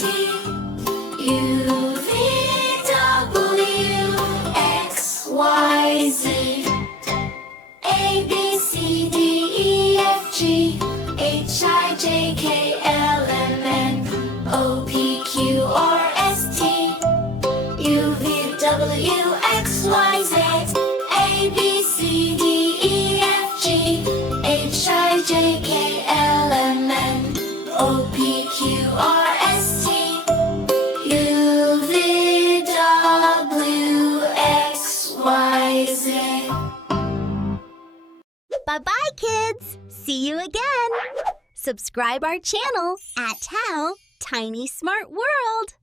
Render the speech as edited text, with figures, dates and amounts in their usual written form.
T, U, V, W, X, Y, Z, A, B, C, D, E, F, G, H, I, J, K, L, M, N, O, P, Q, R, S, T, U, V, W, X, Y, Z, A, B, C, D, E, F, G, H, I, J, K, L, M, N, O, P, Q, R, S, T, U, V, W, X, Y, Z. Bye-bye, kids! See you again! Subscribe our channel at How Tiny Smart World.